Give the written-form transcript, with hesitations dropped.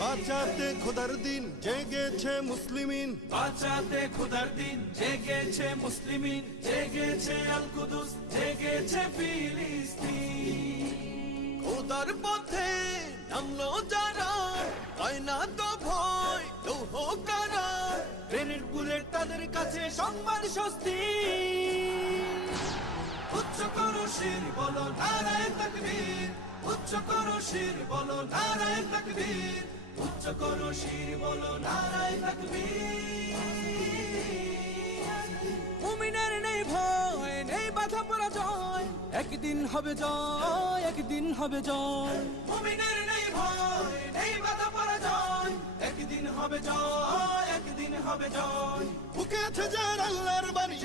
বাঁচাতে খোদার দিন জেগেছে মুসলিমিন, বাঁচাতে খোদার দিন জেগেছে মুসলিমিন, জেগেছে আল কুদুস, জেগেছে ফিলিস্তিন। খোদার পথে নামলো যারা, হয় না তো ভয় লৌহ কারা। গ্রেনেড বুলেট তাদের কাছে সংবাদ স্বস্তি। উচ্চ করো শির বলো নারায়ে তাকবীর, উচ্চ করো শির বলো নারায়ে তাকবীর, উচ্চ করো শির বলো নারায়ে তাকবীর। মুমিনের নেই ভয়, নেই বাধা পরাজয়, একদিন হবে জয়, একদিন হবে জয়। মুমিনের নেই ভয়, নেই বাধা পরাজয়, একদিন হবে জয়, একদিন হবে জয়। বুকে আছে যার আল্লাহর বাণী।